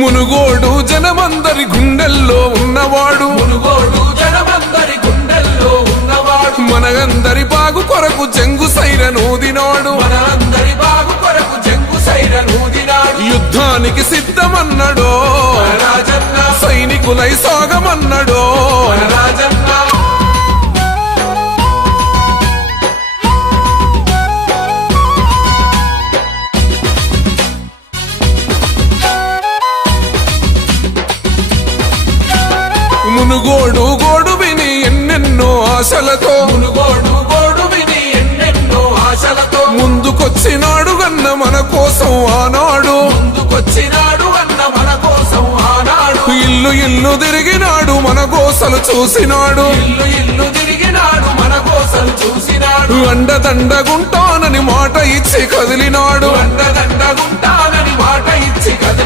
మునుగోడు జనమందరి గుండెల్లో ఉన్నవాడు, మునుగోడు జనమందరి గుండెల్లో ఉన్నవాడు, మనందరి బాగు కొరకు జంగు సైరనూదినాడు, మనందరి బాగు కొరకు జంగు సైరనూదినాడు. యుద్ధానికి సిద్ధమన్నడో రాజన్న, సైనికులై సాగమన్నడో రాజన్న. మునుగోడు గోడు విని ఎన్నెన్నో ఆశలతో, మునుగోడు గోడు విని ఎన్నెన్నో ఆశలతో ముందుకొచ్చినాడు గన్న మన కోసం ఆనాడు, ముందుకొచ్చినాడు అన్న మన కోసం ఆనాడు. ఇల్లు ఇల్లు తిరిగినాడు మన గోసలు చూసినాడు, ఇల్లు ఇల్లు తిరిగినాడు మన కోసలు చూసినాడు. అండదండగుంటానని మాట ఇచ్చి కదిలినాడు, అండదండగుంటానని మాట ఇచ్చి కదిలి